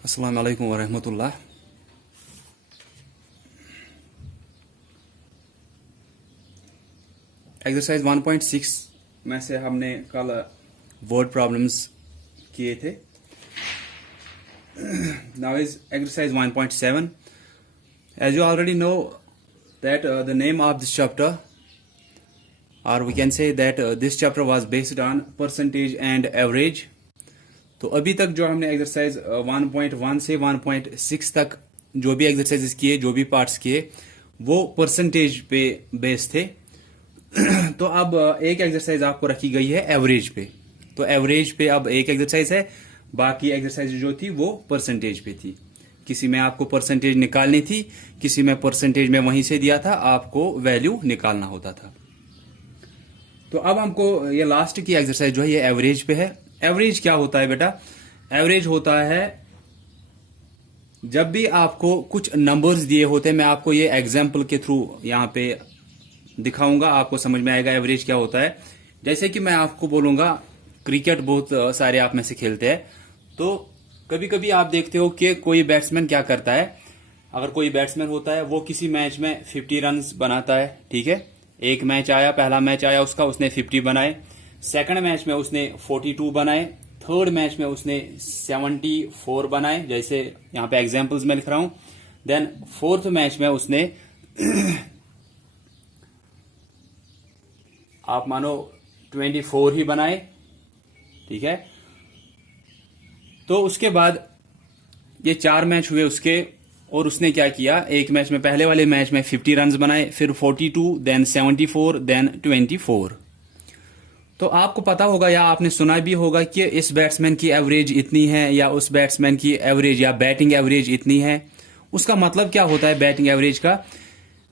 अस्सलाम वालेकुम वरहमतुल्लाह। एक्सरसाइज 1.6 में से हमने कल वर्ड प्रॉब्लम्स किए थे। Now is exercise 1.7। As you already know that the name of this chapter और we can say that this chapter was based on percentage and average. तो अभी तक जो हमने एक्सरसाइज 1.1 से 1.6 तक जो भी एक्सरसाइजेस किए, जो भी पार्ट्स किए, वो परसेंटेज पे बेस थे। तो अब एक एक्सरसाइज आपको रखी गई है एवरेज पे। तो एवरेज पे अब एक एक्सरसाइज है, बाकी एक्सरसाइज जो थी वो परसेंटेज पे थी। किसी में आपको परसेंटेज निकालनी थी, किसी में परसेंटेज में वहीं से दिया था, आपको वैल्यू निकालना होता था। तो अब हमको ये लास्ट की एक्सरसाइज जो है ये एवरेज पे है। एवरेज क्या होता है बेटा? एवरेज होता है जब भी आपको कुछ नंबर्स दिए होते हैं। मैं आपको ये एग्जाम्पल के थ्रू यहां पे दिखाऊंगा, आपको समझ में आएगा एवरेज क्या होता है। जैसे कि मैं आपको बोलूंगा, क्रिकेट बहुत सारे आप में से खेलते हैं, तो कभी कभी आप देखते हो कि कोई बैट्समैन क्या करता है। अगर कोई बैट्समैन होता है, वो किसी मैच में 50 रन बनाता है, ठीक है। एक मैच आया, पहला मैच आया उसका, उसने 50 बनाए। सेकंड मैच में उसने 42 बनाए। थर्ड मैच में उसने 74 बनाए, जैसे यहां पे एग्जांपल्स में लिख रहा हूं। देन फोर्थ मैच में उसने आप मानो 24 ही बनाए, ठीक है। तो उसके बाद ये 4 मैच हुए उसके, और उसने क्या किया, एक मैच में, पहले वाले मैच में 50 रन बनाए, फिर 42, देन 74, देन 24। तो आपको पता होगा या आपने सुना भी होगा कि इस बैट्समैन की एवरेज इतनी है, या उस बैट्समैन की एवरेज या बैटिंग एवरेज इतनी है। उसका मतलब क्या होता है बैटिंग एवरेज का?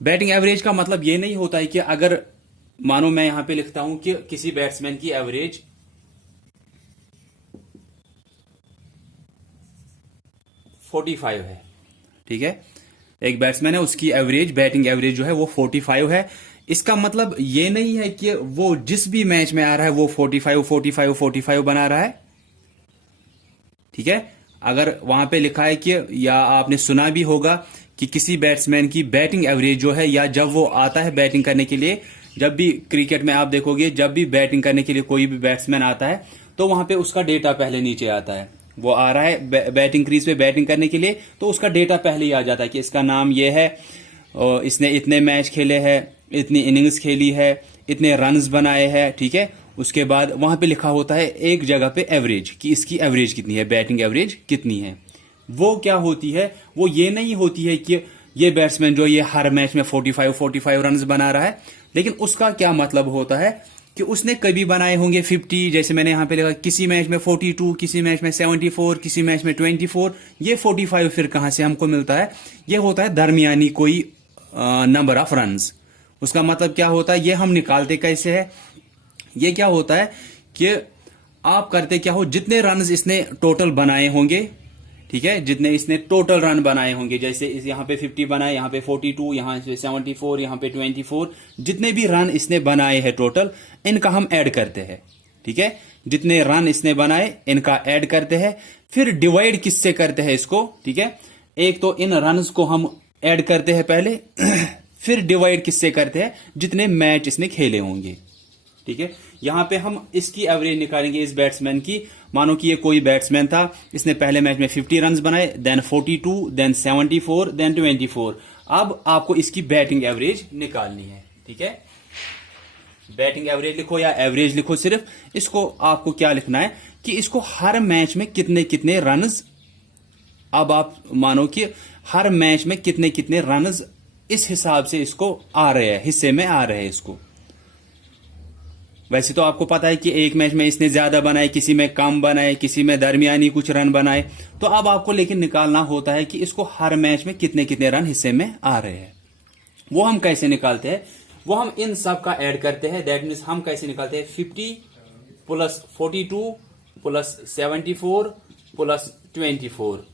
बैटिंग एवरेज का मतलब ये नहीं होता है कि अगर मानो मैं यहां पे लिखता हूं कि किसी बैट्समैन की एवरेज 45 है, ठीक है। एक बैट्समैन है, उसकी एवरेज, बैटिंग एवरेज जो है वो 45 है। इसका मतलब ये नहीं है कि वो जिस भी मैच में आ रहा है वो 45 45 45 बना रहा है, ठीक है। अगर वहां पे लिखा है कि, या आपने सुना भी होगा कि किसी बैट्समैन की बैटिंग एवरेज जो है, या जब वो आता है बैटिंग करने के लिए, जब भी क्रिकेट में आप देखोगे, जब भी बैटिंग करने के लिए कोई भी बैट्समैन आता है, तो वहां पे उसका डेटा पहले नीचे आता है। वो आ रहा है बैटिंग क्रीज पे बैटिंग करने के लिए, तो उसका डेटा पहले ही आ जाता है कि इसका नाम ये है, और इसने इतने मैच खेले हैं, इतनी इनिंग्स खेली है, इतने रन्स बनाए हैं, ठीक है। उसके बाद वहां पे लिखा होता है एक जगह पे एवरेज, कि इसकी एवरेज कितनी है, बैटिंग एवरेज कितनी है। वो क्या होती है? वो ये नहीं होती है कि ये बैट्समैन जो ये हर मैच में 45 45 रन्स बना रहा है, लेकिन उसका क्या मतलब होता है कि उसने कभी बनाए होंगे 50, जैसे मैंने यहां पे लिखा, किसी मैच में 42, किसी मैच में 74, किसी मैच में 24। ये 45 फिर कहां से हमको मिलता है? ये होता है दरमियानी कोई नंबर ऑफ रन्स। उसका मतलब क्या होता है, ये हम निकालते कैसे है? ये क्या होता है कि आप करते क्या हो, जितने रन्स इसने टोटल बनाए होंगे, ठीक है, जितने इसने टोटल रन बनाए होंगे, जैसे इस यहां पे 50 बनाए, यहां पे 42, यहां पे 74, यहां पे 24, जितने भी रन इसने बनाए हैं टोटल, इनका हम ऐड करते हैं, ठीक है। जितने रन इसने बनाए इनका ऐड करते हैं, फिर डिवाइड किससे करते हैं इसको, ठीक है। एक तो इन रन्स को हम ऐड करते हैं पहले, फिर डिवाइड किससे करते हैं, जितने मैच इसने खेले होंगे, ठीक है। यहां पे हम इसकी एवरेज निकालेंगे इस बैट्समैन की। मानो कि ये कोई बैट्समैन था, इसने पहले मैच में 50 रन बनाए, देन 42, देन 74, देन 24। अब आपको इसकी बैटिंग एवरेज निकालनी है, ठीक है। बैटिंग एवरेज लिखो या एवरेज लिखो, सिर्फ इसको आपको क्या लिखना है कि इसको हर मैच में कितने कितने रन्स, अब आप मानो कि हर मैच में कितने कितने रन्स इस हिसाब से इसको आ रहे हैं, हिस्से में आ रहे हैं इसको। वैसे तो आपको पता है कि एक मैच में इसने ज्यादा बनाए, किसी में कम बनाए, किसी में दरमियानी कुछ रन बनाए। तो अब आपको लेकिन निकालना होता है कि इसको हर मैच में कितने कितने रन हिस्से में आ रहे हैं। वो हम कैसे निकालते हैं? वो हम इन सब का ऐड करते हैं। दैट मीन्स हम कैसे निकालते हैं, 50 प्लस 42 प्लस 74 प्लस 24।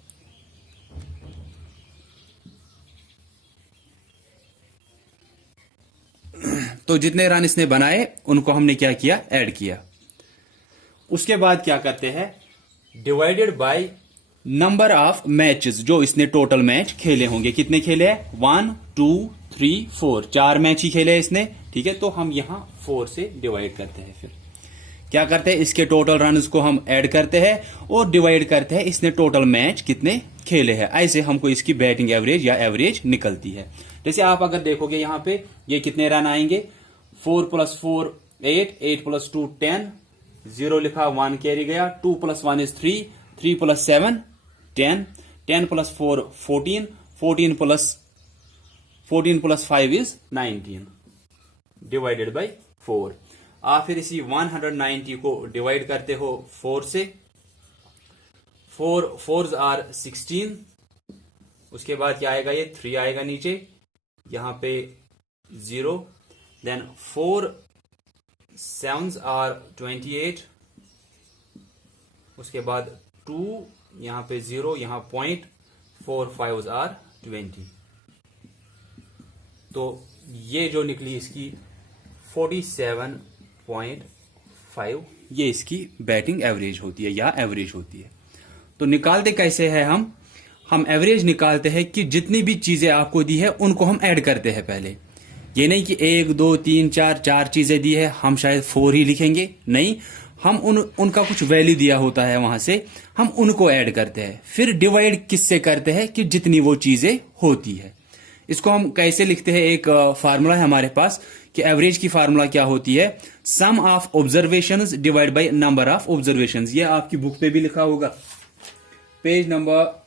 तो जितने रन इसने बनाए उनको हमने क्या किया, ऐड किया। उसके बाद क्या करते हैं, divided by number of matches जो इसने टोटल मैच खेले होंगे, कितने खेले हैं, 1 2 3 4, 4 मैच ही खेले इसने, ठीक है। तो हम यहां 4 से डिवाइड करते हैं, फिर क्या करते हैं, इसके टोटल रन्स को हम ऐड करते हैं और डिवाइड करते हैं इसने टोटल मैच कितने खेले हैं। ऐसे हमको इसकी बैटिंग एवरेज या एवरेज निकलती है। जैसे आप अगर देखोगे यहां पे ये कितने रन आएंगे, 4 + 4 8, 8 + 2 10, 0 लिखा, 1 कैरी गया, 2 + 1 is 3, 3 + 7 10, 10 + 4 14, 14 + 5 is 19 डिवाइडेड बाई 4। आप फिर इसी 190 को डिवाइड करते हो 4 से, 4 4s are 16, उसके बाद क्या आएगा, ये 3 आएगा नीचे, यहां पे 0, देन 4 7s are 28, उसके बाद 2, यहां पे 0, यहां पॉइंट, 4 5s are 20। तो ये जो निकली इसकी 47.5, ये इसकी बैटिंग एवरेज होती है या एवरेज होती है। तो निकालते कैसे है हम एवरेज निकालते हैं कि जितनी भी चीजें आपको दी है उनको हम ऐड करते हैं पहले। ये नहीं कि 1 2 3 4 चीजें दी है हम शायद 4 ही लिखेंगे, नहीं, हम उनका कुछ वैल्यू दिया होता है वहां से, हम उनको ऐड करते हैं, फिर डिवाइड किससे करते हैं कि जितनी वो चीजें होती है। इसको हम कैसे लिखते हैं, एक फार्मूला है हमारे पास कि एवरेज की फार्मूला क्या होती है, sum of observations divide by number of observations. ये आपकी बुक पे भी लिखा होगा, पेज नंबर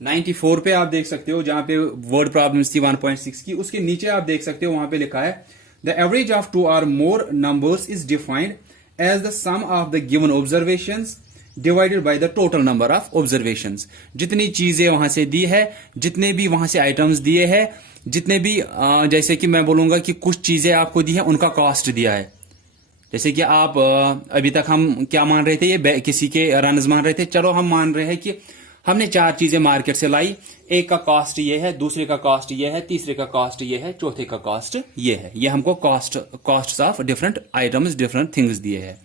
94 पे आप देख सकते हो, जहां पे वर्ड प्रॉब्लम्स थी 1.6 की, उसके नीचे आप देख सकते हो, वहां पे लिखा है the average of 2 or more numbers is defined as the sum of the given observations divided by the total number of observations. जितनी चीजें वहां से दी है, जितने भी वहां से आइटम्स दिए हैं, जितने भी जैसे कि मैं बोलूंगा कि कुछ चीजें आपको दी है उनका कॉस्ट दिया है। जैसे कि आप अभी तक हम क्या मान रहे थे, ये किसी के रन्स मान रहे थे, चलो हम मान रहे हैं कि हमने 4 चीजें मार्केट से लाई, एक का कॉस्ट ये है, दूसरे का कॉस्ट ये है, तीसरे का कॉस्ट ये है, चौथे का कॉस्ट ये है। ये हमको cost of different items, different things दिए हैं।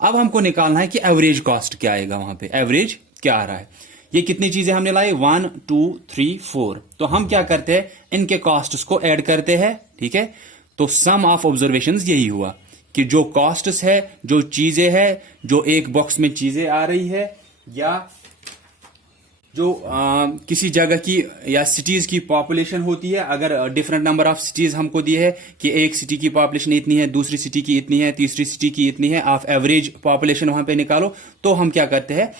अब हमको निकालना है कि एवरेज कॉस्ट क्या आएगा, वहां पे एवरेज क्या आ रहा है। ये कितनी चीजें हमने लाई, 1 2 3 4, तो हम क्या करते हैं, इनके कॉस्ट्स को ऐड करते हैं, ठीक है। तो सम ऑफ ऑब्जर्वेशंस यही हुआ कि जो कॉस्ट्स है, जो चीजें है, जो एक बॉक्स में चीजें आ रही है, या जो किसी जगह की या सिटीज की पॉपुलेशन होती है, अगर डिफरेंट नंबर ऑफ सिटीज हमको दी है कि एक सिटी की पॉपुलेशन इतनी है, दूसरी सिटी की इतनी है, तीसरी सिटी की इतनी है, आप एवरेज पॉपुलेशन वहां पे निकालो, तो हम क्या करते हैं,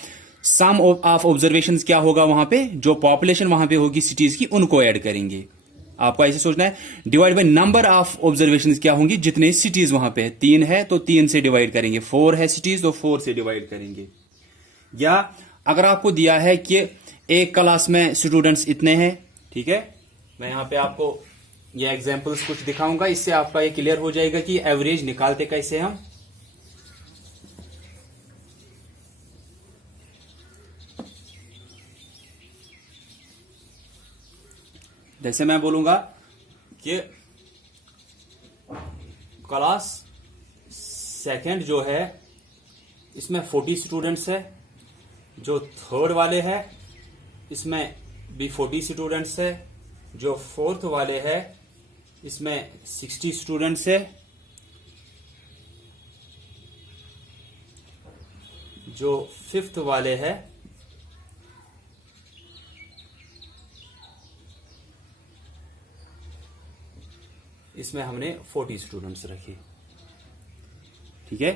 सम ऑफ ऑब्जर्वेशंस क्या होगा, वहां पे जो पॉपुलेशन वहां पे होगी सिटीज की, उनको ऐड करेंगे। आपको ऐसे सोचना है, divide by number of observations क्या होंगी, जितने सिटीज वहां पे 3 है तो 3 से डिवाइड करेंगे, 4 है सिटीज तो 4 से डिवाइड करेंगे। या अगर आपको दिया है कि एक क्लास में स्टूडेंट्स इतने हैं, ठीक है, मैं यहां पे आपको ये एग्जांपल्स कुछ दिखाऊंगा, इससे आपका ये क्लियर हो जाएगा कि एवरेज निकालते कैसे हम। जैसे मैं बोलूंगा कि क्लास सेकंड जो है इसमें 40 स्टूडेंट्स है, जो थर्ड वाले है इसमें भी 40 स्टूडेंट्स है, जो फोर्थ वाले है इसमें 60 स्टूडेंट्स है, जो फिफ्थ वाले है इसमें हमने 40 स्टूडेंट्स रखे, ठीक है।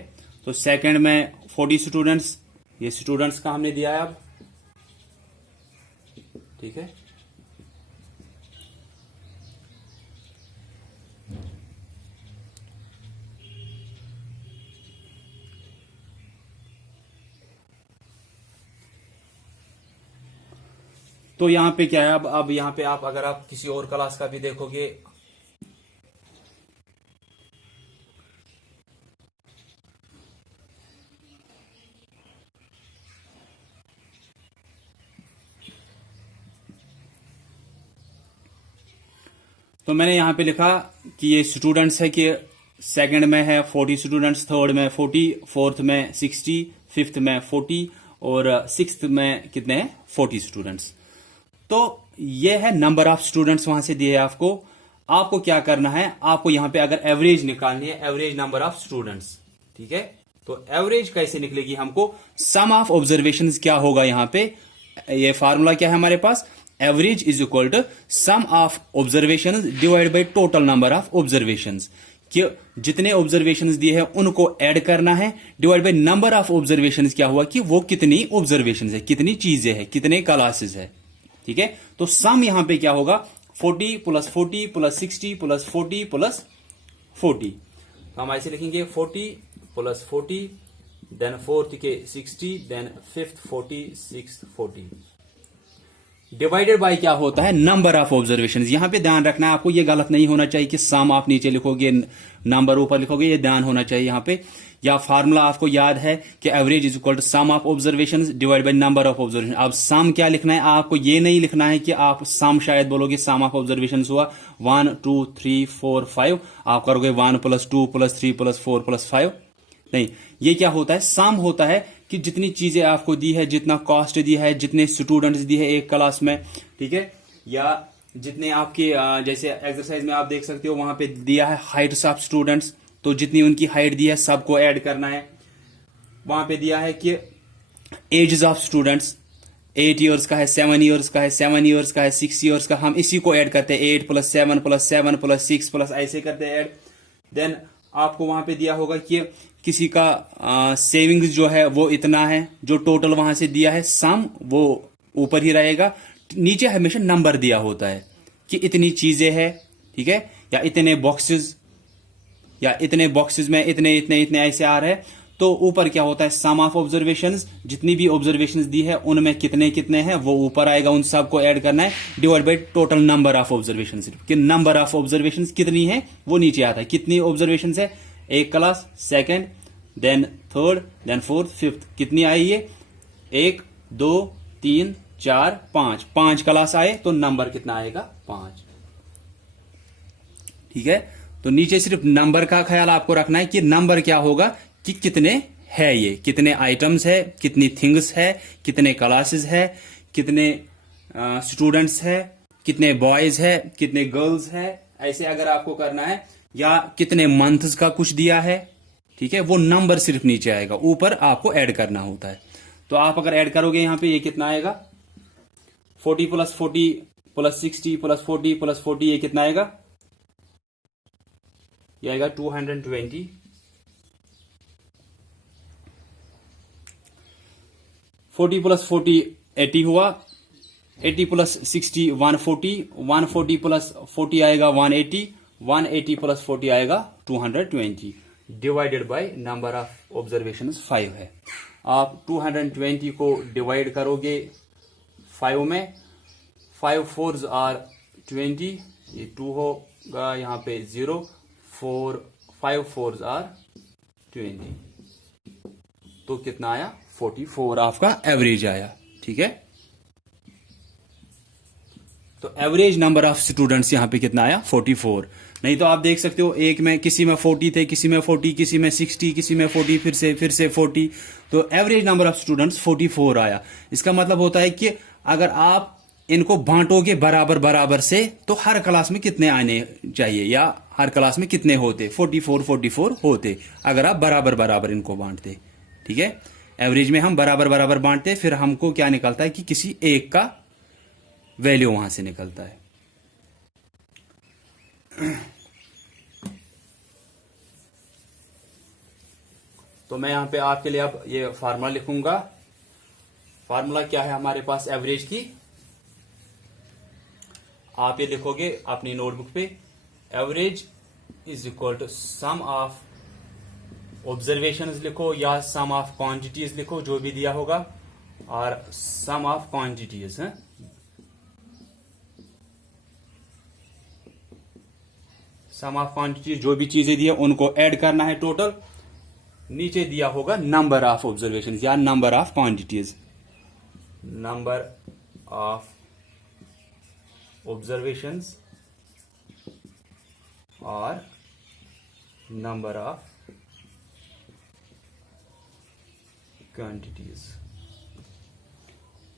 तो सेकंड में 40 स्टूडेंट्स, ये स्टूडेंट्स का हमने दिया है अब, ठीक है। तो यहां पे क्या है, अब यहां पे आप अगर आप किसी और क्लास का भी देखोगे, तो मैंने यहां पे लिखा कि ये स्टूडेंट्स है कि सेकंड में है 40 स्टूडेंट्स, थर्ड में 40, फोर्थ में 60, फिफ्थ में 40 और सिक्स्थ में कितने हैं 40 स्टूडेंट्स। तो ये है नंबर ऑफ स्टूडेंट्स वहां से दिए आपको। आपको क्या करना है, आपको यहां पे अगर एवरेज निकालनी है, एवरेज नंबर ऑफ स्टूडेंट्स, ठीक है। तो एवरेज कैसे निकलेगी हमको, सम ऑफ ऑब्जर्वेशंस क्या होगा यहां पे, ये फार्मूला क्या है हमारे पास, average is equal to sum of observations divide by total number of observations, कि जितने ऑब्जर्वेशंस दिए हैं उनको ऐड करना है, divide by number of observations क्या हुआ कि वो कितनी ऑब्जर्वेशंस है, कितनी चीजें हैं, कितने क्लासेस है, ठीक है। तो सम यहां पे क्या होगा 40 प्लस 40 प्लस 60 प्लस 40 प्लस 40। हम ऐसे लिखेंगे 40 प्लस 40, देन फोर्थ के 60, then fifth 40, sixth 40, divided by क्या होता है नंबर ऑफ ऑब्जर्वेशन। यहां पे ध्यान रखना है आपको, ये गलत नहीं होना चाहिए कि सम आप नीचे लिखोगे नंबर ऊपर लिखोगे, ये ध्यान होना चाहिए यहां पे। या फार्मूला आपको याद है कि average is equal to sum of observation divide by number of observation. अब सम क्या लिखना है आपको, ये नहीं लिखना है कि आप सम शायद बोलोगे सम ऑफ ऑब्जर्वेशन हुआ 1 2 3 4 5, आप करोगे 1 प्लस 2 प्लस 3 प्लस 4 प्लस 5, नहीं। ये क्या होता है, सम होता है कि जितनी चीजें आपको दी है, जितना कॉस्ट दी है, जितने स्टूडेंट्स दी है एक क्लास में, ठीक है। या जितने आपके जैसे एक्सरसाइज में आप देख सकते हो वहां पे दिया है हाइट्स ऑफ स्टूडेंट्स, तो जितनी उनकी हाइट दी है सबको ऐड करना है। वहां पे दिया है कि एजेस ऑफ स्टूडेंट्स 8 ईयर्स का है, 7 ईयर्स का है, 7 ईयर्स का है, 6 ईयर्स का, हम इसी को ऐड करते हैं 8 प्लस 7 प्लस 7 प्लस 6 प्लस ऐसे करते हैं ऐड। देन आपको वहां पे दिया होगा कि किसी का सेविंग्स जो है वो इतना है, जो टोटल वहां से दिया है सम वो ऊपर ही रहेगा, नीचे हमेशा नंबर दिया होता है कि इतनी चीजें है, ठीक है, या इतने बॉक्सेस, या इतने बॉक्सेस में इतने इतने इतने ऐसे आ रहे हैं। तो ऊपर क्या होता है सम ऑफ ऑब्जर्वेशंस, जितनी भी ऑब्जर्वेशंस दी है उनमें कितने कितने हैं वो ऊपर आएगा, उन सबको ऐड करना है, divide by total number of observations, कि नंबर ऑफ ऑब्जर्वेशंस कितनी है वो नीचे आता है, कितनी ऑब्जर्वेशंस है एक class, second, then third, then fourth, fifth, कितनी आई ये 1 2 3 4 5, 5 क्लास आए तो नंबर कितना आएगा 5, ठीक है। तो नीचे सिर्फ नंबर का ख्याल आपको रखना है कि नंबर क्या होगा कि कितने है, ये कितने आइटम्स है, कितनी थिंग्स है, कितने क्लासेस है, कितने स्टूडेंट्स है, कितने बॉयज है, कितने गर्ल्स है, ऐसे अगर आपको करना है, या कितने मंथ्स का कुछ दिया है, ठीक है, वो नंबर सिर्फ नीचे आएगा, ऊपर आपको ऐड करना होता है। तो आप अगर ऐड करोगे यहां पे ये कितना आएगा 40 प्लस 40 प्लस 60 प्लस 40 प्लस 40, ये कितना आएगा, ये आएगा 220। 40 प्लस 40 80 हुआ, 80 प्लस 60 140, 140 प्लस 40 आएगा 180, 180 प्लस 40 आएगा 220, divided by number of observations 5 है। आप 220 को डिवाइड करोगे 5 में, 5 4s आर 20, ये 2 होगा यहां पे 0, 5 4s आर 20, तो कितना आया 44 आपका एवरेज आया, ठीक है। तो एवरेज नंबर ऑफ स्टूडेंट्स यहां पे कितना आया 44। नहीं तो आप देख सकते हो एक में किसी में 40 थे, किसी में 40, किसी में 60, किसी में 40, फिर से 40, तो एवरेज नंबर ऑफ स्टूडेंट्स 44 आया। इसका मतलब होता है कि अगर आप इनको बांटोगे बराबर बराबर से तो हर क्लास में कितने आने चाहिए, या हर क्लास में कितने होते 44 44 होते अगर आप बराबर बराबर इनको बांटते, ठीक है। एवरेज में हम बराबर बराबर बांटते, फिर हमको क्या निकलता है कि किसी एक का वैल्यू वहां से निकलता है। तो मैं यहां पे आपके लिए अब ये फार्मूला लिखूंगा। फार्मूला क्या है हमारे पास एवरेज की, आप ये लिखोगे अपनी नोटबुक पे, average is equal to sum of observations लिखो या सम ऑफ क्वांटिटीज लिखो, जो भी दिया होगा, और सम ऑफ क्वांटिटीज है, सम ऑफ क्वांटिटीज, जो भी चीजें दी है उनको ऐड करना है टोटल, नीचे दिया होगा नंबर ऑफ ऑब्जर्वेशन या number of quantities, number of observations और नंबर ऑफ क्वांटिटीज।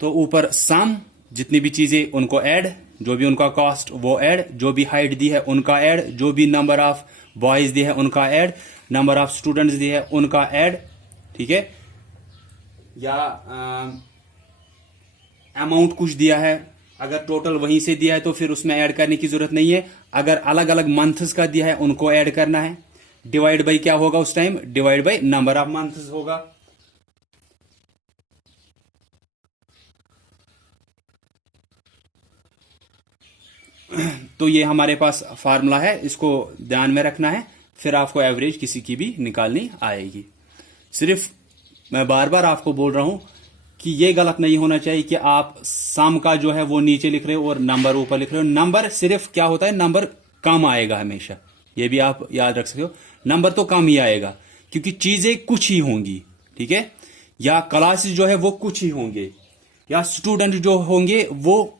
तो ऊपर सम, जितनी भी चीजें उनको ऐड, जो भी उनका कॉस्ट वो ऐड, जो भी हाइट दी है उनका ऐड, जो भी नंबर ऑफ बॉयज दी है उनका ऐड, नंबर ऑफ स्टूडेंट्स दी है उनका ऐड, ठीक है। या अमाउंट कुछ दिया है, अगर टोटल वहीं से दिया है तो फिर उसमें ऐड करने की जरूरत नहीं है। अगर अलग अलग मंथ्स का दिया है उनको ऐड करना है। डिवाइड बाई क्या होगा उस time, divide by number of months होगा। तो ये हमारे पास फार्मूला है, इसको ध्यान में रखना है, फिर आपको एवरेज किसी की भी निकालनी आएगी। सिर्फ मैं बार बार आपको बोल रहा हूं कि ये गलत नहीं होना चाहिए कि आप सम का जो है वो नीचे लिख रहे हो और नंबर ऊपर लिख रहे हो। नंबर सिर्फ क्या होता है, नंबर कम आएगा हमेशा, ये भी आप याद रख सकते हो। नंबर तो कम ही आएगा क्योंकि चीजें कुछ ही होंगी, ठीक है। या क्लासेस जो है वो कुछ ही होंगे, या स्टूडेंट जो होंगे वो,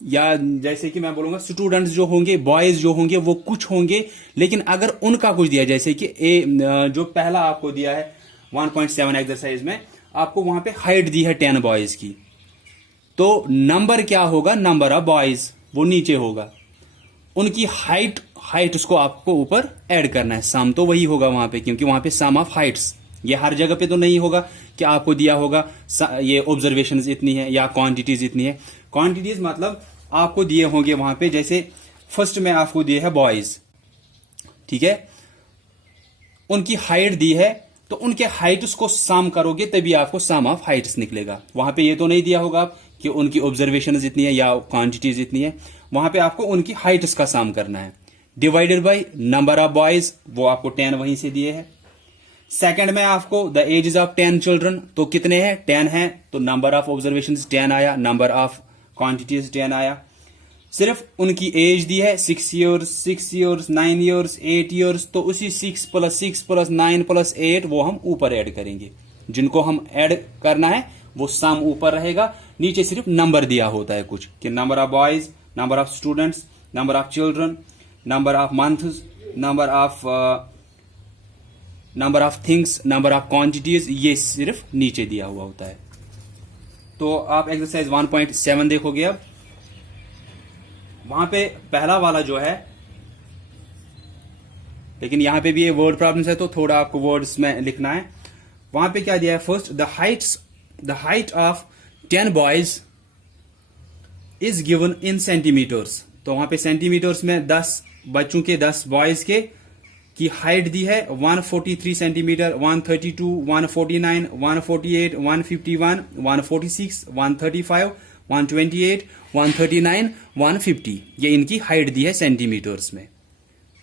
या जैसे कि मैं बोलूंगा स्टूडेंट्स जो होंगे, बॉयज जो होंगे वो कुछ होंगे। लेकिन अगर उनका कुछ दिया, जैसे कि जो पहला आपको दिया है 1.7 एक्सरसाइज में, आपको वहां पे हाइट दी है 10 बॉयज की, तो नंबर क्या होगा, नंबर ऑफ बॉयज वो नीचे होगा, उनकी हाइट उसको आपको ऊपर ऐड करना है। सम तो वही होगा वहां पे, क्योंकि वहां पे सम ऑफ हाइट्स, ये हर जगह पे तो नहीं होगा कि आपको दिया होगा ये ऑब्जर्वेशंस इतनी है या क्वांटिटीज इतनी है। क्वांटिटीज मतलब आपको दिए होंगे वहां पे, जैसे फर्स्ट में आपको दिए है बॉयज, ठीक है, उनकी हाइट दी है, तो उनके हाइट्स को सम करोगे तभी आपको सम ऑफ हाइट्स निकलेगा। वहां पे ये तो नहीं दिया होगा कि उनकी ऑब्जर्वेशंस इतनी है या क्वांटिटीज इतनी है, वहां पे आपको उनकी हाइट्स का सम करना है। Divided by number of boys, वो आपको 10 वहीं से दिए हैं। सेकंड में आपको द एजेस ऑफ 10 चिल्ड्रन, तो कितने हैं, 10 हैं, तो नंबर ऑफ ऑब्जर्वेशंस 10 आया, नंबर ऑफ क्वांटिटीज 10 आया। सिर्फ उनकी एज दी है 6 ईयर्स, 6 ईयर्स, 9 ईयर्स, 8 ईयर्स, तो उसी 6 + 6 + 9 + 8 वो हम ऊपर ऐड करेंगे। जिनको हम ऐड करना है वो सम ऊपर रहेगा, नीचे सिर्फ नंबर दिया होता है कुछ, कि number of boys, number of students, number of children, number of months, number of things, number of quantities, ये सिर्फ नीचे दिया हुआ होता है। तो आप एक्सरसाइज 1.7 देखोगे, अब वहां पे पहला वाला जो है, लेकिन यहां पे भी ये वर्ड प्रॉब्लम्स है तो थोड़ा आपको वर्ड्स में लिखना है। वहां पे क्या दिया है, first the height of 10 boys is given in centimetres, तो वहां पे सेंटीमीटर्स में 10 बच्चों के, 10 बॉयज के की हाइट दी है 143 सेंटीमीटर, 132, 149, 148, 151, 146, 135, 128, 139, 150, ये इनकी हाइट दी है सेंटीमीटर्स में।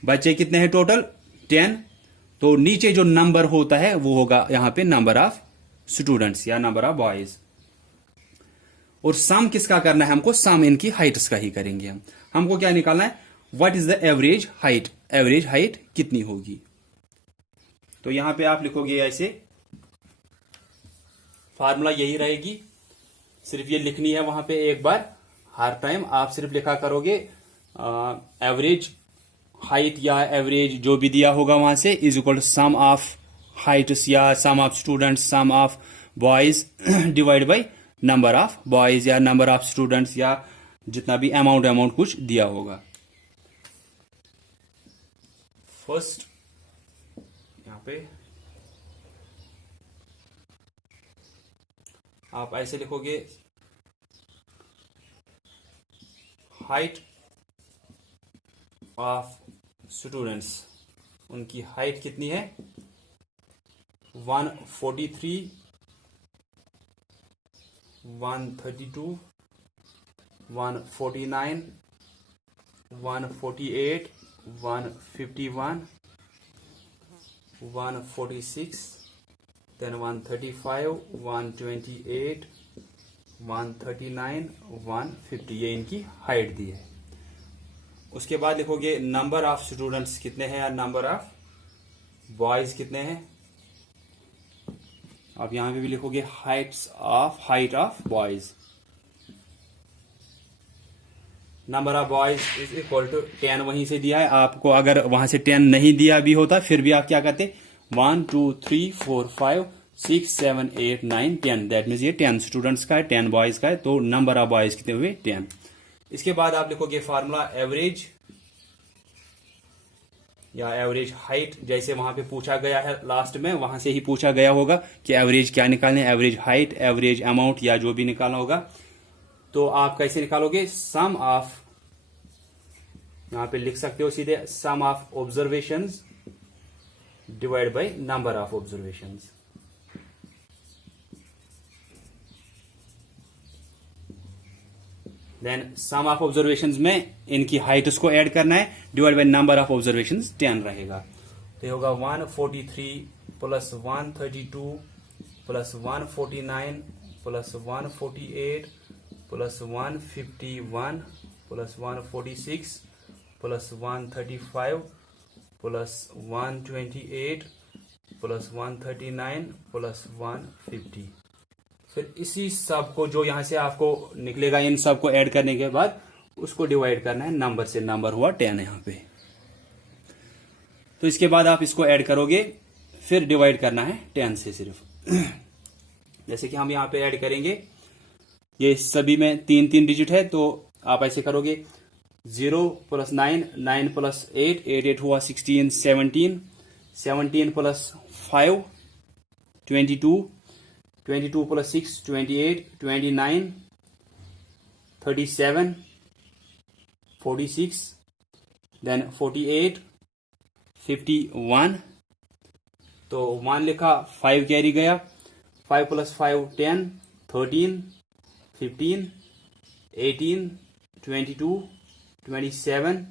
बच्चे कितने हैं टोटल, 10, तो नीचे जो नंबर होता है वो होगा यहां पे नंबर ऑफ स्टूडेंट्स या नंबर ऑफ बॉयज। और सम किसका करना है हमको, सम इनकी हाइट्स का ही करेंगे हमको क्या निकालना है, what is the average height, average height कितनी होगी। तो यहां पे आप लिखोगे ऐसे, फार्मूला यही रहेगी, सिर्फ ये लिखनी है वहां पे एक बार, हर टाइम आप सिर्फ लिखा करोगे एवरेज हाइट या एवरेज जो भी दिया होगा वहां से is equal to sum of heights या sum of students, sum of boys divide by number of boys या नंबर ऑफ स्टूडेंट्स या जितना भी अमाउंट कुछ दिया होगा। फर्स्ट यहां पे आप ऐसे लिखोगे, हाइट ऑफ स्टूडेंट्स, उनकी हाइट कितनी है 143, 132, 149, 148, 151, 146, then 135, 128, 139, 150, ये इनकी हाइट दी है। उसके बाद लिखोगे नंबर ऑफ स्टूडेंट्स कितने हैं या नंबर ऑफ बॉयज कितने हैं। आप यहां पे भी लिखोगे height of boys, number of boys is equal to 10 वहीं से दिया है आपको। अगर वहां से 10 नहीं दिया भी होता फिर भी आप क्या करते, 1 2 3 4 5 6, 7, 8, 9, 10, दैट मीन्स ये 10 स्टूडेंट्स का है, 10 बॉयज का है, तो नंबर ऑफ बॉयज कितने हुए 10। इसके बाद आप लिखोगे फार्मूला एवरेज या एवरेज हाइट, जैसे वहां पे पूछा गया है लास्ट में, वहां से ही पूछा गया होगा कि एवरेज क्या निकालने, एवरेज हाइट, एवरेज अमाउंट या जो भी निकालना होगा। तो आप कैसे निकालोगे, सम ऑफ, यहां पे लिख सकते हो सीधे sum of observations divide by number of observations. Then sum of observations में इनकी हाइट्स को ऐड करना है, divide by number of observations 10 रहेगा। तो ये होगा 143 plus 132 plus 149 plus 148 plus 151 plus 146 plus 135 plus 128 plus 139 plus 150। फिर इसी सब को जो यहां से आपको निकलेगा, इन सब को ऐड करने के बाद उसको डिवाइड करना है नंबर से, नंबर हुआ 10 यहां पे। तो इसके बाद आप इसको ऐड करोगे, फिर डिवाइड करना है 10 से सिर्फ। जैसे कि हम यहां पे ऐड करेंगे, ये सभी में 3 डिजिट है, तो आप ऐसे करोगे 0 प्लस 9, 9 प्लस 8, 8 हुआ 16, 17, 17 प्लस 5, 22, 22 plus 6, 28, 29, 37, 46, then 48, 51, तो 1 लिखा, 5 कैरी गया, 5 plus 5, 10, 13, 15, 18, 22, 27,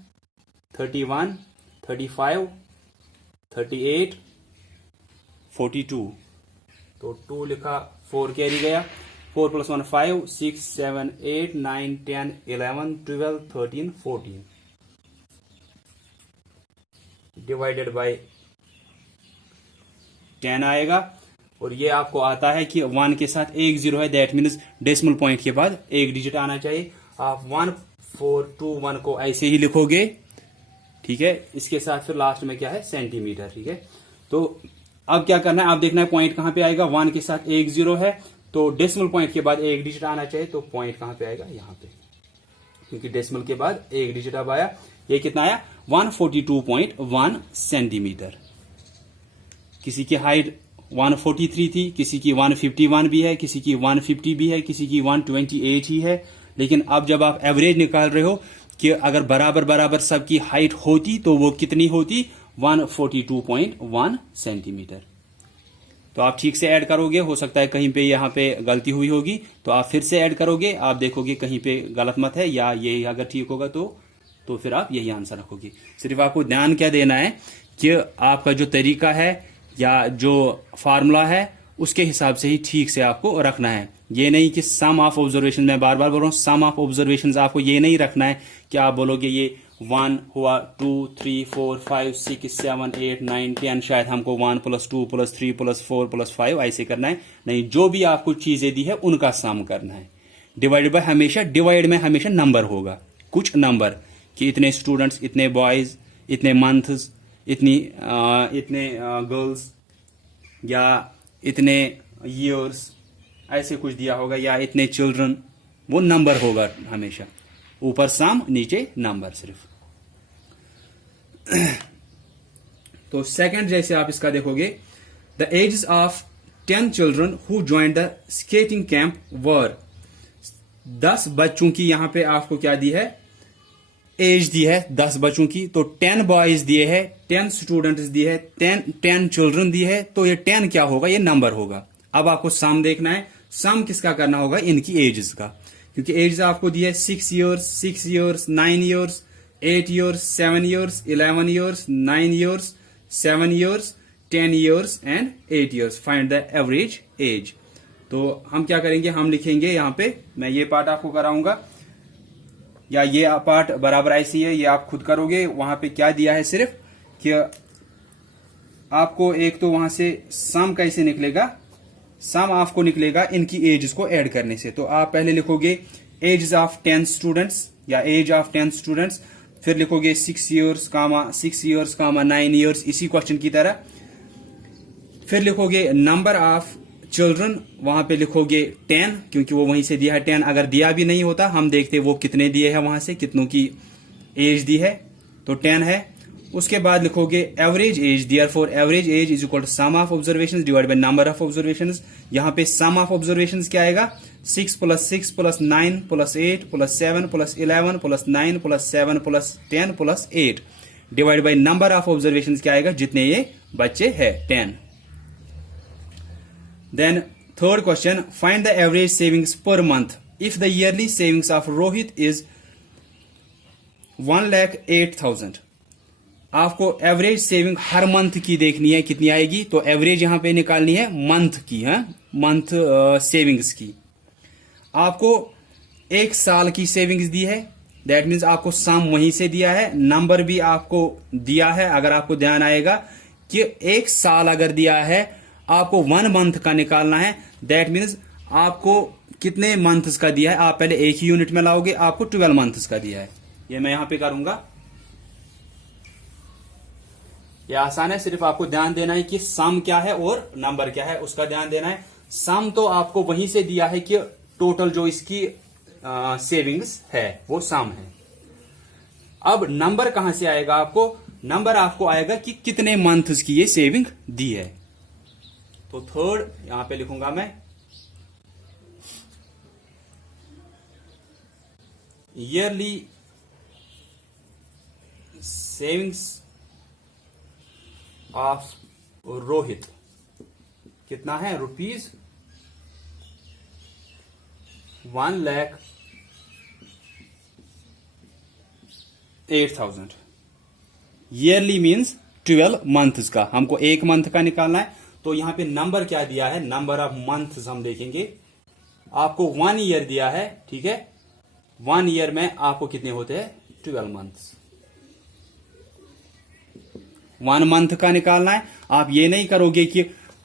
31, 35, 38, 42, तो 2 लिखा, 4 कैरी गया, 4 प्लस 1 5, 6, 7, 8, 9, 10, 11, 12, 13, 14 डिवाइडेड बाय 10 आएगा। और ये आपको आता है कि 1 के साथ एक 0 है, दैट मीन्स डेसिमल पॉइंट के बाद एक डिजिट आना चाहिए। आप 1421 को ऐसे ही लिखोगे, ठीक है। इसके साथ फिर लास्ट में क्या है, सेंटीमीटर, ठीक है। तो अब क्या करना है, आप देखना है पॉइंट कहां पे आएगा, 1 के साथ एक 0 है, तो डेसिमल पॉइंट के बाद एक डिजिट आना चाहिए, तो पॉइंट कहां पे आएगा, यहां पे, क्योंकि डेसिमल के बाद एक डिजिट अब आया। ये कितना आया, 142.1 सेंटीमीटर। किसी की हाइट 143 थी, किसी की 151 भी है, किसी की 150 भी है, किसी की 128 ही है। लेकिन अब जब आप एवरेज निकाल रहे हो कि अगर बराबर बराबर सबकी हाइट होती तो वो कितनी होती, 142.1 सेंटीमीटर। तो आप ठीक से ऐड करोगे, हो सकता है कहीं पे यहां पे गलती हुई होगी, तो आप फिर से ऐड करोगे, आप देखोगे कहीं पे गलत मत है, या ये अगर ठीक होगा तो फिर आप यही आंसर रखोगे। सिर्फ आपको ध्यान क्या देना है कि आपका जो तरीका है या जो फार्मूला है उसके हिसाब से ही ठीक से आपको रखना है। ये नहीं कि सम ऑफ ऑब्जर्वेशन, मैं बार बार बोल रहा हूं, सम ऑफ ऑब्जर्वेशन आपको ये नहीं रखना है कि आप बोलोगे ये 1 हुआ, 2, 3, 4, 5, 6, 7, 8, 9, 10, शायद हमको 1 प्लस 2 प्लस 3 प्लस 4 प्लस 5 ऐसे करना है। नहीं, जो भी आपको चीजें दी है उनका सम करना है। डिवाइड बाय हमेशा, डिवाइड में हमेशा नंबर होगा, कुछ नंबर कि इतने स्टूडेंट्स, इतने बॉयज, इतने मंथ्स, इतने गर्ल्स या इतने ईयर्स, ऐसे कुछ दिया होगा, या इतने चिल्ड्रन, वो नंबर होगा हमेशा, ऊपर सम नीचे नंबर सिर्फ। तो सेकंड जैसे आप इसका देखोगे, the ages of 10 children who join the skating camp were, 10 बच्चों की यहां पे आपको क्या दी है, एज दी है 10 बच्चों की। तो 10 बॉयज दिए है, 10 स्टूडेंट्स दिए है, 10 चिल्ड्रन दिए है, तो ये 10 क्या होगा, ये नंबर होगा। अब आपको सम देखना है, सम किसका करना होगा, इनकी एजेस का, क्योंकि एज आपको दी है 6 years, 6 years, 9 years, 8 years, 7 years, 11 years, 9 years, 7 years, 10 years and 8 years. Find the average age. तो हम क्या करेंगे, हम लिखेंगे यहां पे, मैं ये पार्ट आपको कराऊंगा, या ये पार्ट बराबर ऐसी है, ये आप खुद करोगे। वहां पे क्या दिया है सिर्फ कि आपको एक तो वहां से सम कैसे निकलेगा, सम आपको निकलेगा इनकी एज को ऐड करने से। तो आप पहले लिखोगे एज ऑफ 10 स्टूडेंट्स या एज ऑफ 10 स्टूडेंट्स, फिर लिखोगे 6 इयर्स कामा 9 इयर्स, इसी क्वेश्चन की तरह। फिर लिखोगे नंबर ऑफ चिल्ड्रन, वहां पे लिखोगे 10, क्योंकि वो वहीं से दिया है 10। अगर दिया भी नहीं होता हम देखते वो कितने दिए हैं, वहां से कितनों की एज दी है, तो 10 है। उसके बाद लिखोगे average age, therefore average age is equal to sum of observations divide by number of observations. यहां पे सम ऑफ ऑब्जर्वेशंस क्या आएगा, 6 + 6 + 9 + 8 + 7 + 11 + 9 + 7 + 10 + 8 divide by number of observations क्या आएगा, जितने ये बच्चे हैं 10। Then third question, find the average savings per month if the yearly savings of Rohit is 1,08,000। आपको एवरेज सेविंग हर मंथ की देखनी है, कितनी आएगी, तो एवरेज यहां पे निकालनी है मंथ की, है मंथ सेविंग्स की। आपको एक साल की सेविंग्स दी है, दैट मीन्स आपको सम वहीं से दिया है, नंबर भी आपको दिया है। अगर आपको ध्यान आएगा कि एक साल अगर दिया है, आपको 1 मंथ का निकालना है, दैट मीन्स आपको कितने मंथ्स का दिया है, आप पहले एक ही यूनिट में लाओगे, आपको 12 मंथ्स का दिया है। ये मैं यहां पे करूंगा, ये आसान है, सिर्फ आपको ध्यान देना है कि सम क्या है और नंबर क्या है उसका ध्यान देना है। सम तो आपको वहीं से दिया है कि टोटल जो इसकी सेविंग्स है वो सम है। अब नंबर कहां से आएगा, आपको नंबर आपको आएगा कि कितने मंथ्स की ये सेविंग दी है। तो थर्ड यहां पे लिखूंगा मैं, ईयरली सेविंग्स ऑफ रोहित कितना है, ₹1,08,000। ईयरली मीन्स 12 मंथ्स का, हमको एक मंथ का निकालना है। तो यहां पे नंबर क्या दिया है, नंबर ऑफ मंथ्स हम देखेंगे। आपको 1 ईयर दिया है, ठीक है, 1 ईयर में आपको कितने होते हैं, 12 मंथ्स। 1 मंथ का निकालना है। आप ये नहीं करोगे कि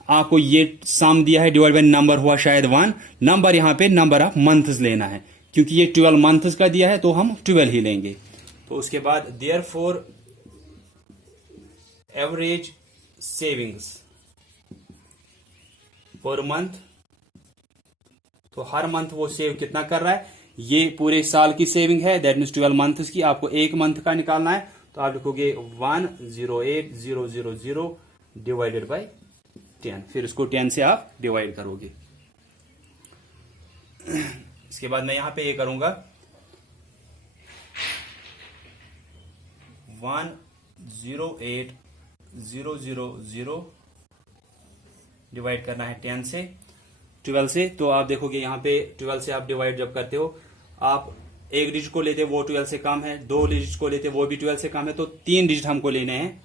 आपको ये सम दिया है डिवाइड बाय नंबर हुआ शायद 1, नंबर यहां पे नंबर ऑफ मंथ्स लेना है, क्योंकि ये 12 मंथ्स का दिया है तो हम 12 ही लेंगे। तो उसके बाद therefore average savings per month, तो हर मंथ वो सेव कितना कर रहा है, ये पूरे साल की सेविंग है, दैट मीन्स 12 मंथ्स की। आपको एक मंथ का निकालना है, तो आप लिखोगे 108,000 डिवाइडेड बाय 10, फिर इसको 10 से आप डिवाइड करोगे। इसके बाद मैं यहां पे ये करूंगा 108,000 डिवाइड करना है 10 से, 12 से। तो आप देखोगे यहां पे 12 से आप डिवाइड जब करते हो, आप एक डिजिट को लेते वो 12 से कम है, 2 डिजिट को लेते वो भी 12 से कम है, तो 3 डिजिट हमको लेने हैं।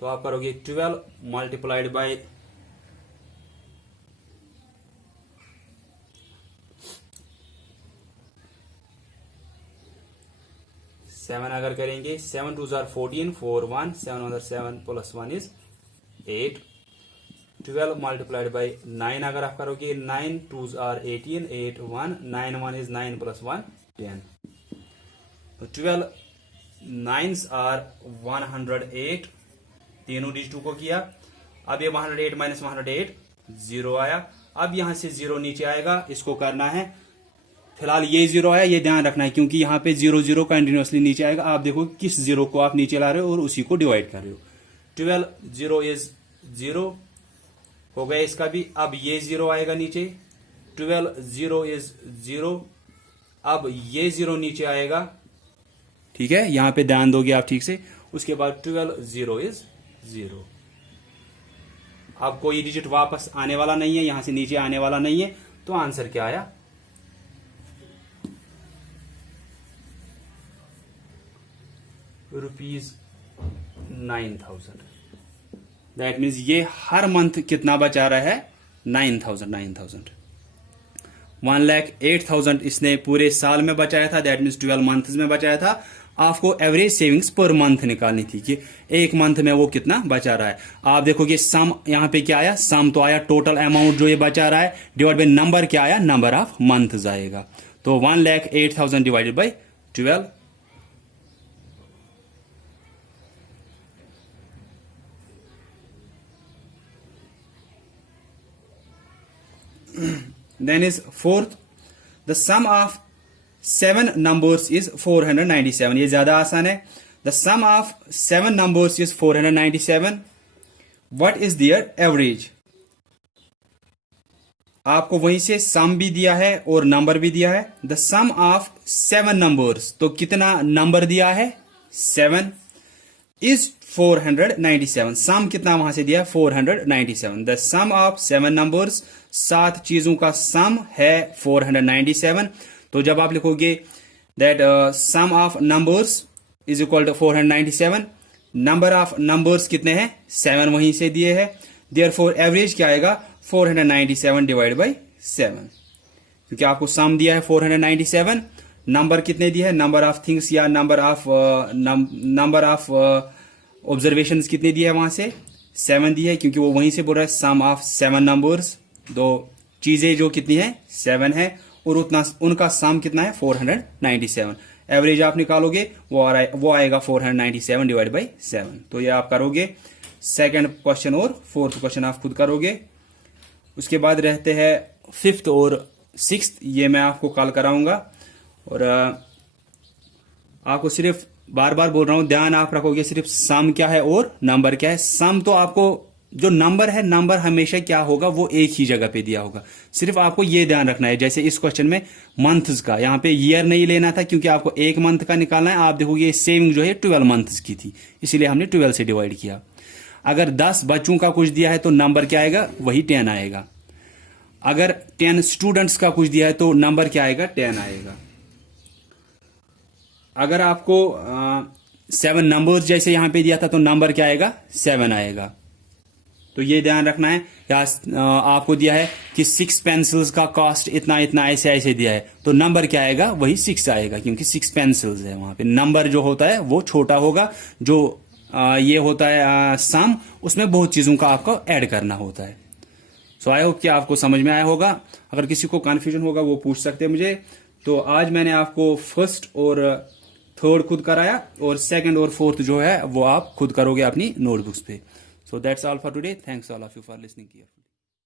तो आप करोगे 12 मल्टीप्लाइड बाय 7 अगर करेंगे, 7 2 जार 14, 4 1, 7 1 7 + 1 इज 8। 12 मल्टीप्लाइड बाय 9 अगर आप करोगे, 9 2 जार 18, 8 1, 9 1 इज 9 + 1 10। तो 12 9s आर 108, तीनों डिजिटों को किया। अब ये 108 माइनस 108 0 आया। अब यहां से 0 नीचे आएगा, इसको करना है। फिलहाल ये 0 आया, ये ध्यान रखना है, क्योंकि यहां पे 0 0 कंटिन्यूअसली नीचे आएगा। आप देखो किस 0 को आप नीचे ला रहे हो और उसी को डिवाइड कर रहे हो। 12 0 इज 0 हो गया इसका भी। अब ये 0 आएगा नीचे, 12 0 इज 0। अब ये 0 नीचे आएगा, ठीक है, यहां पे ध्यान दोगे आप ठीक से। उसके बाद 12 0 इज 0। अब कोई डिजिट वापस आने वाला नहीं है, यहां से नीचे आने वाला नहीं है, तो आंसर क्या आया, ₹9,000। दैट मीन्स ये हर मंथ कितना बचा रहा है, 9,000। 1,08,000 इसने पूरे साल में बचाया था, दैट मीन्स 12 मंथ्स में बचाया था। आपको एवरेज सेविंग्स पर मंथ निकालनी थी कि एक मंथ में वो कितना बचा रहा है। आप देखोगे सम यहां पे क्या आया, सम तो आया टोटल अमाउंट जो ये बचा रहा है, डिवाइड बाय नंबर क्या आया, नंबर ऑफ मंथ्स आएगा। तो 1,08,000 divided by 12, then is fourth, the sum of 7 numbers is 497. ये ज्यादा आसान है. The sum of 7 numbers is 497. What is their average? आपको वहीं से सम भी दिया है और नंबर भी दिया है. द सम ऑफ 7 numbers, तो कितना नंबर दिया है? 7 इज 497. सम कितना वहां से दिया? 497. द सम ऑफ 7 numbers, 7 चीजों का सम है 497. तो जब आप लिखोगे that sum of numbers is equal to 497, number of numbers कितने हैं? 7 वहीं से दिए हैं. देयरफॉर एवरेज क्या आएगा? 497 डिवाइड बाई 7, क्योंकि आपको सम दिया है 497. नंबर कितने दिए हैं? नंबर ऑफ थिंग्स या नंबर ऑफ ऑब्जर्वेशंस कितने दिए हैं? वहां से 7 दिए है, क्योंकि वो वहीं से बोल रहा है सम ऑफ 7 नंबर्स. दो चीजें जो कितनी है? 7 है, और उतना उनका सम कितना है? 497. एवरेज आप निकालोगे वो आएगा 497 डिवाइड बाई 7. तो ये आप करोगे. सेकंड क्वेश्चन और फोर्थ क्वेश्चन आप खुद करोगे. उसके बाद रहते हैं फिफ्थ और सिक्स्थ, ये मैं आपको कॉल कराऊंगा. और आपको सिर्फ बार बार बोल रहा हूं, ध्यान आप रखोगे सिर्फ सम क्या है और नंबर क्या है. सम तो आपको जो नंबर है, नंबर हमेशा क्या होगा? वो एक ही जगह पे दिया होगा. सिर्फ आपको ये ध्यान रखना है. जैसे इस क्वेश्चन में मंथ्स का, यहां पे ईयर नहीं लेना था, क्योंकि आपको एक मंथ का निकालना है. आप देखोगे सेविंग जो है 12 मंथ्स की थी, इसीलिए हमने 12 से डिवाइड किया. अगर 10 बच्चों का कुछ दिया है तो नंबर क्या आएगा? वही 10 आएगा. अगर 10 स्टूडेंट्स का कुछ दिया है तो नंबर क्या आएगा? 10 आएगा. अगर आपको 7 नंबर्स जैसे यहां पे दिया था तो नंबर क्या आएगा? 7 आएगा. तो ये ध्यान रखना है. या आपको दिया है कि 6 पेंसिल्स का कॉस्ट इतना इतना ऐसे ऐसे दिया है, तो नंबर क्या आएगा? वही 6 आएगा, क्योंकि 6 पेंसिल्स है. वहां पे नंबर जो होता है वो छोटा होगा. जो ये होता है सम, उसमें बहुत चीजों का आपको ऐड करना होता है. सो आई होप कि आपको समझ में आया होगा. अगर किसी को कंफ्यूजन होगा वो पूछ सकते हैं मुझे. तो आज मैंने आपको फर्स्ट और थर्ड खुद कराया, और सेकंड और फोर्थ जो है वो आप खुद करोगे अपनी नोटबुक्स पे. So that's all for today. Thanks all of you for listening here.